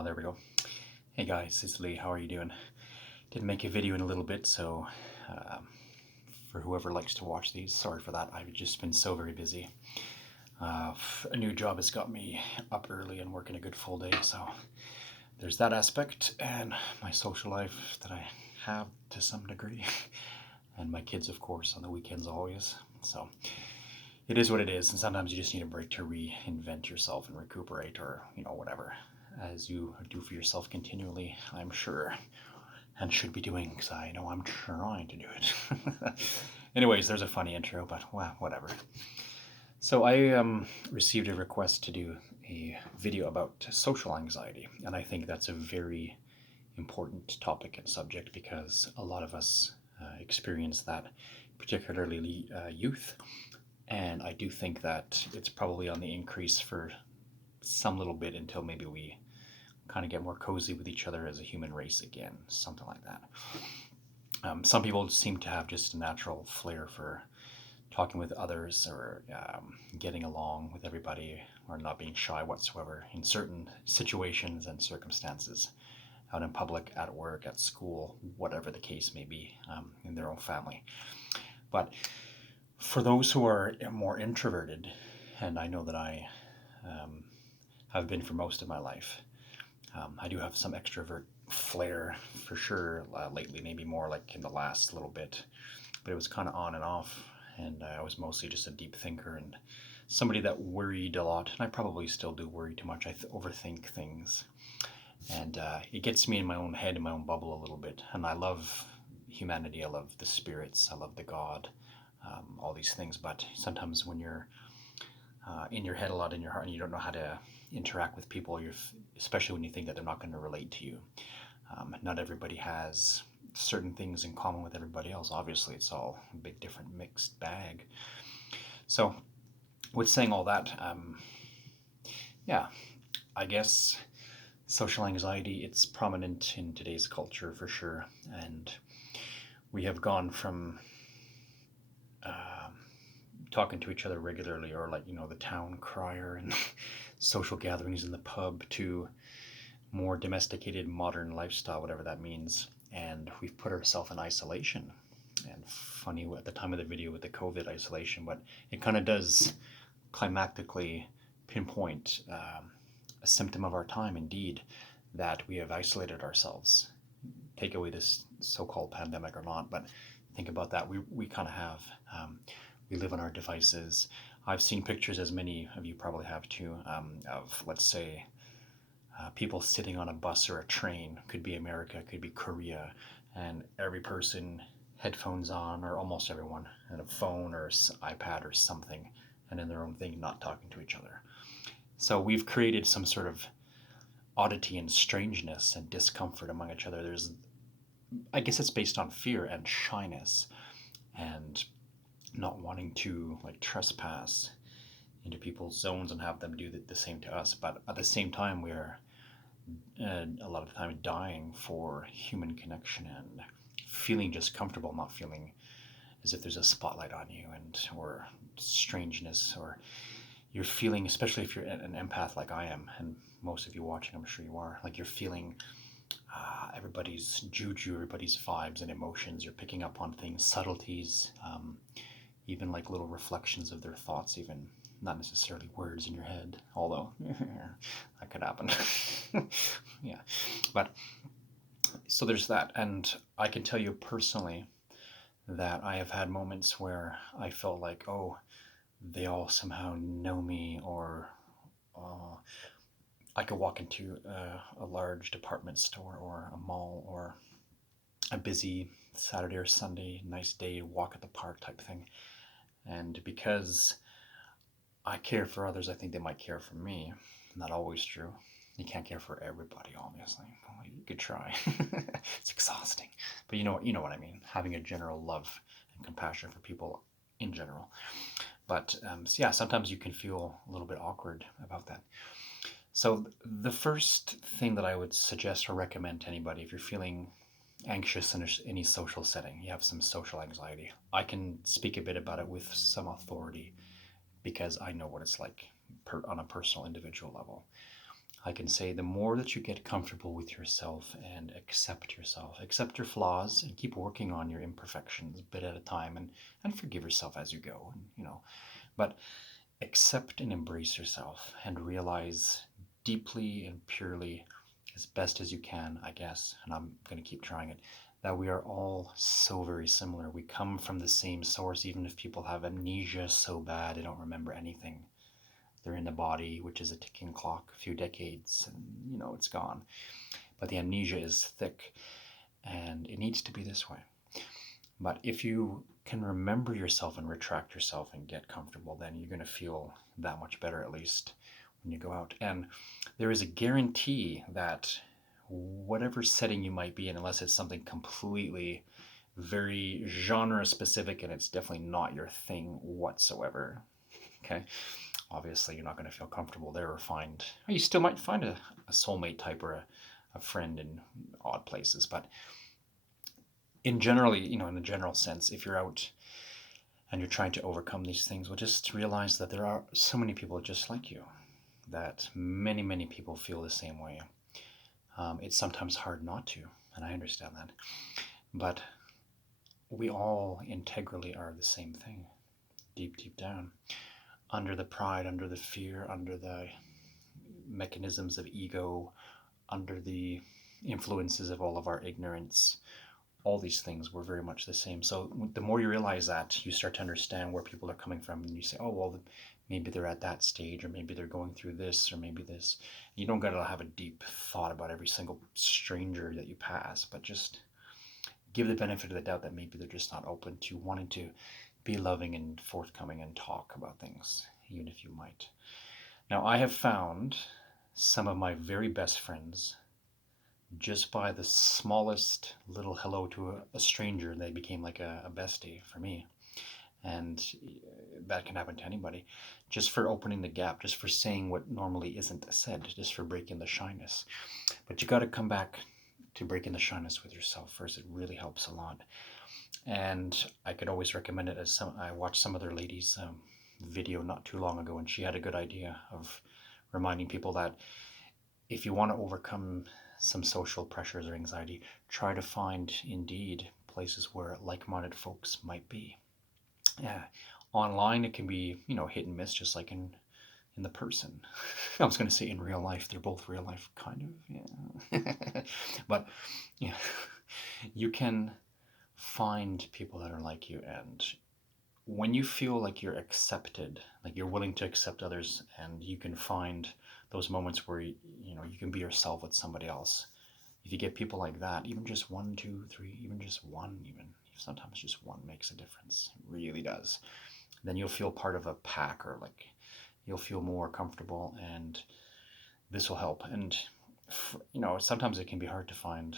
There we go. Hey guys, it's Lee. How are you doing? Didn't make a video in a little bit, so um, for whoever likes to watch these, sorry for that. I've just been so very busy. A new job has got me up early and working a good full day, so there's that aspect, and my social life that I have to some degree, and my kids, of course, on the weekends always. So it is what it is, and sometimes you just need a break to reinvent yourself and recuperate, or whatever, as you do for yourself continually, I'm sure, and should be doing, because I know I'm trying to do it. Anyways, there's a funny intro, but well, whatever. So I received a request to do a video about social anxiety, and I think that's a very important topic and subject because a lot of us experience that, particularly youth. And I do think that it's probably on the increase for some little bit until maybe we kind of get more cozy with each other as a human race again, something like that. Some people seem to have just a natural flair for talking with others or getting along with everybody or not being shy whatsoever in certain situations and circumstances, out in public, at work, at school, whatever the case may be, in their own family. But for those who are more introverted, and I know that I um, have been for most of my life, I do have some extrovert flair for sure lately, maybe more like in the last little bit, but it was kind of on and off. And I was mostly just a deep thinker and somebody that worried a lot. And I probably still do worry too much. I overthink things. And it gets me in my own head, in my own bubble a little bit. And I love humanity. I love the spirits. I love the God, all these things. But sometimes when you're in your head a lot, in your heart, and you don't know how to interact with people, especially when you think that they're not going to relate to you. Not everybody has certain things in common with everybody else. Obviously, it's all a big different mixed bag. So, with saying all that, yeah, I guess social anxiety, it's prominent in today's culture for sure. And we have gone from talking to each other regularly, or like, the town crier and social gatherings in the pub, to more domesticated modern lifestyle, whatever that means. And we've put ourselves in isolation. And funny at the time of the video with the COVID isolation, but it kind of does climactically pinpoint a symptom of our time, indeed, that we have isolated ourselves. Take away this so-called pandemic or not, but think about that. We kind of have. We live on our devices. I've seen pictures, as many of you probably have too, of, let's say, people sitting on a bus or a train. Could be America, could be Korea, and every person headphones on, or almost everyone, and a phone or iPad or something, and in their own thing, not talking to each other. So we've created some sort of oddity and strangeness and discomfort among each other. I guess it's based on fear and shyness and not wanting to like trespass into people's zones and have them do the same to us. But at the same time, we're a lot of the time dying for human connection and feeling just comfortable, not feeling as if there's a spotlight on you, and or strangeness, or you're feeling, especially if you're an empath like I am, and most of you watching, I'm sure you are, like you're feeling everybody's juju, everybody's vibes and emotions. You're picking up on things, subtleties, even like little reflections of their thoughts, even not necessarily words in your head, although that could happen. Yeah, but so there's that. And I can tell you personally that I have had moments where I felt like, oh, they all somehow know me, or uh, I could walk into a large department store or a mall or a busy Saturday or Sunday, nice day, walk at the park type thing. And because I care for others, I think they might care for me. Not always true. You can't care for everybody, obviously. Well, you could try. It's exhausting, but you know what I mean. Having a general love and compassion for people in general. But so yeah, sometimes you can feel a little bit awkward about that. So the first thing that I would suggest or recommend to anybody, if you're feeling anxious in any social setting, you have some social anxiety, I can speak a bit about it with some authority because I know what it's like on a personal, individual level. I can say the more that you get comfortable with yourself and accept your flaws, and keep working on your imperfections a bit at a time, and forgive yourself as you go, but accept and embrace yourself and realize deeply and purely, as best as you can, I guess, and I'm going to keep trying it, that we are all so very similar. We come from the same source, even if people have amnesia so bad they don't remember anything. They're in the body, which is a ticking clock, a few decades, and it's gone. But the amnesia is thick, and it needs to be this way. But if you can remember yourself and retract yourself and get comfortable, then you're going to feel that much better, at least when you go out. And there is a guarantee that whatever setting you might be in, unless it's something completely very genre specific and it's definitely not your thing whatsoever, okay, obviously you're not going to feel comfortable there, or you still might find a soulmate type or a friend in odd places. But in a general sense, if you're out and you're trying to overcome these things, well, just realize that there are so many people just like you, that many, many people feel the same way. It's sometimes hard not to, and I understand that. But we all integrally are the same thing, deep, deep down. Under the pride, under the fear, under the mechanisms of ego, under the influences of all of our ignorance, all these things were very much the same. So the more you realize that, you start to understand where people are coming from, and you say, oh, well, maybe they're at that stage, or maybe they're going through this, or maybe this. You don't got to have a deep thought about every single stranger that you pass, but just give the benefit of the doubt that maybe they're just not open to wanting to be loving and forthcoming and talk about things, even if you might. Now, I have found some of my very best friends, just by the smallest little hello to a stranger, they became like a bestie for me. And that can happen to anybody, just for opening the gap, just for saying what normally isn't said, just for breaking the shyness. But you got to come back to breaking the shyness with yourself first. It really helps a lot. And I could always recommend it. I watched some other lady's video not too long ago, and she had a good idea of reminding people that if you want to overcome some social pressures or anxiety, try to find indeed places where like-minded folks might be. Yeah, online it can be hit and miss, just like in the person. I was going to say in real life. They're both real life, kind of. Yeah. But yeah, you can find people that are like you, and when you feel like you're accepted, like you're willing to accept others, and you can find those moments where you can be yourself with somebody else. If you get people like that, even just 1, 2, 3, even just one, even sometimes just one makes a difference. It really does. Then you'll feel part of a pack, or like you'll feel more comfortable, and this will help. And sometimes it can be hard to find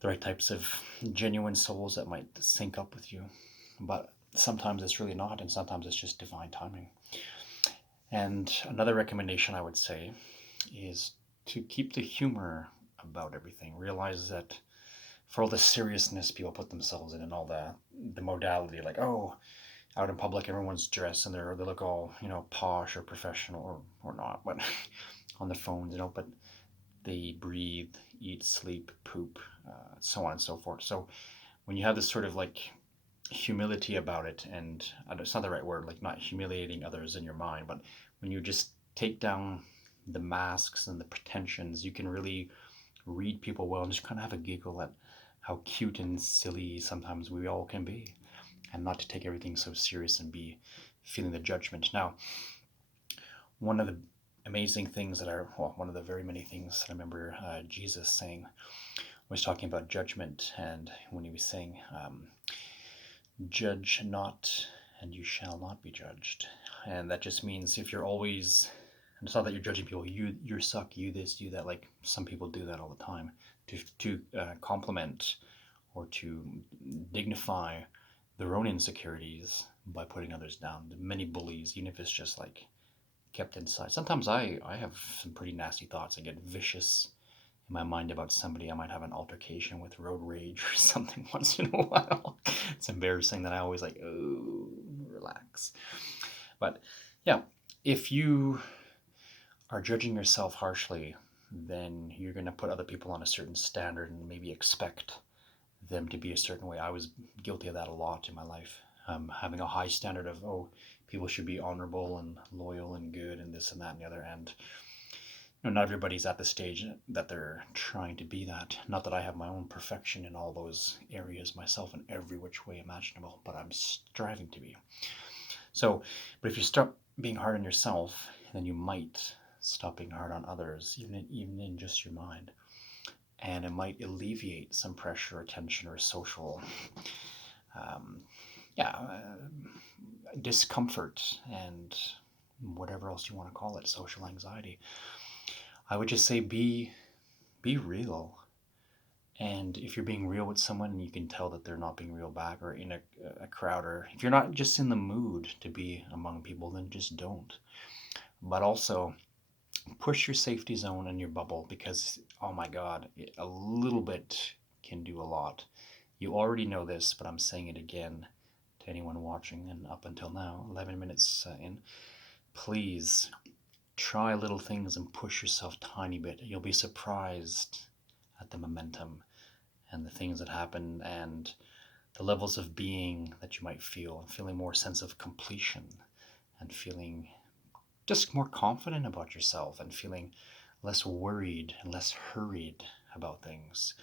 the right types of genuine souls that might sync up with you, but sometimes it's really not, and sometimes it's just divine timing. And another recommendation I would say is to keep the humor about everything. Realize that for all the seriousness people put themselves in, and all the modality, like, oh, out in public everyone's dressed and they look all posh or professional, or not, but on the phones, but they breathe, eat, sleep, poop, so on and so forth. So when you have this sort of like humility about it, and it's not the right word, like not humiliating others in your mind, but when you just take down the masks and the pretensions, you can really read people well and just kind of have a giggle at how cute and silly sometimes we all can be, and not to take everything so serious and be feeling the judgment. Now, one of the amazing things one of the very many things that I remember Jesus saying was talking about judgment, and when he was saying, judge not and you shall not be judged. And that just means if you're always, and it's not that you're judging people, you suck, you this, you that, like some people do that all the time, to compliment or to dignify their own insecurities by putting others down. Many bullies, even if it's just like kept inside. Sometimes I have some pretty nasty thoughts. I get vicious in my mind about somebody. I might have an altercation with, road rage or something once in a while. It's embarrassing that I always like, oh, relax. But yeah, if you are judging yourself harshly, then you're going to put other people on a certain standard and maybe expect them to be a certain way. I was guilty of that a lot in my life. Having a high standard of, oh, people should be honorable and loyal and good and this and that and the other. And not everybody's at the stage that they're trying to be that. Not that I have my own perfection in all those areas myself in every which way imaginable, but I'm striving to be. So, but if you stop being hard on yourself, then you might stop being hard on others, even in just your mind. And it might alleviate some pressure or tension or social um, yeah, discomfort and whatever else you want to call it, social anxiety. I would just say be real. And if you're being real with someone and you can tell that they're not being real back, or in a crowd, or if you're not just in the mood to be among people, then just don't. But also push your safety zone and your bubble, because oh my god, a little bit can do a lot. You already know this, but I'm saying it again to anyone watching, and up until now, 11 minutes in, please try little things and push yourself tiny bit. You'll be surprised at the momentum and the things that happen, and the levels of being that you might feel, feeling more sense of completion, and feeling just more confident about yourself, and feeling less worried and less hurried about things.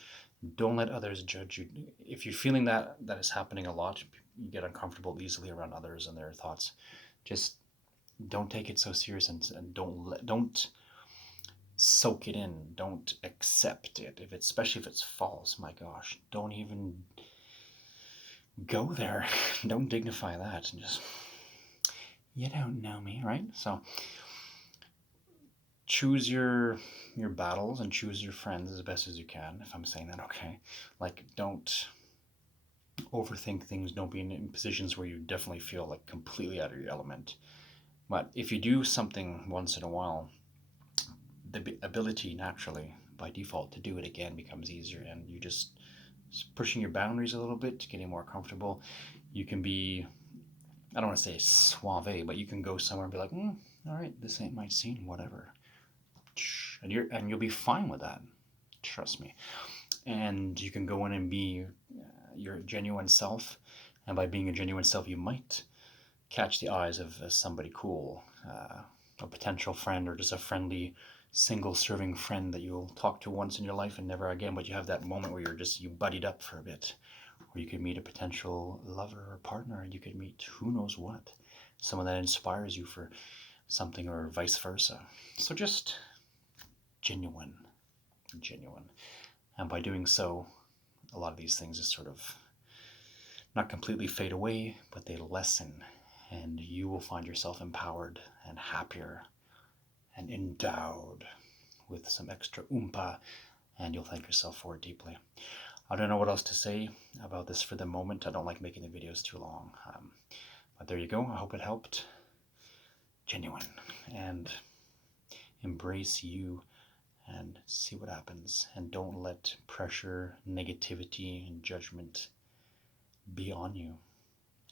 Don't let others judge you. If you're feeling that is happening a lot, you get uncomfortable easily around others and their thoughts. Just don't take it so serious, and don't soak it in. Don't accept it. Especially if it's false, my gosh, don't even go there. Don't dignify that, and just, you don't know me, right? So choose your battles and choose your friends as best as you can, if I'm saying that okay. Like, don't overthink things. Don't be in positions where you definitely feel like completely out of your element. But if you do something once in a while, the ability naturally by default to do it again becomes easier, and you just pushing your boundaries a little bit, getting more comfortable. You can be, I don't want to say suave, but you can go somewhere and be like, all right, this ain't my scene, whatever, and you'll be fine with that. Trust me. And you can go in and be your genuine self, and by being a genuine self, you might catch the eyes of somebody cool, a potential friend, or just a friendly single serving friend that you'll talk to once in your life and never again. But you have that moment where you buddied up for a bit, or you could meet a potential lover or partner, and you could meet who knows what, someone that inspires you for something, or vice versa. So just genuine. And by doing so, a lot of these things just sort of not completely fade away, but they lessen, and you will find yourself empowered and happier and endowed with some extra oompa, and you'll thank yourself for it deeply. I don't know what else to say about this for the moment. I don't like making the videos too long. But there you go. I hope it helped. Genuine. And embrace you and see what happens. And don't let pressure, negativity, and judgment be on you.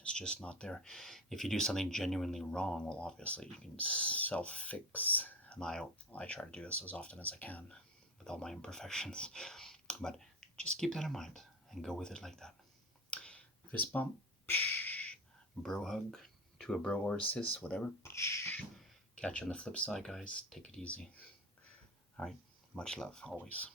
It's just not there. If you do something genuinely wrong, well, obviously you can self-fix. And I try to do this as often as I can with all my imperfections. But just keep that in mind and go with it like that. Fist bump, psh, bro hug to a bro or a sis, whatever. Psh. Catch you on the flip side, guys. Take it easy. All right. Much love, always.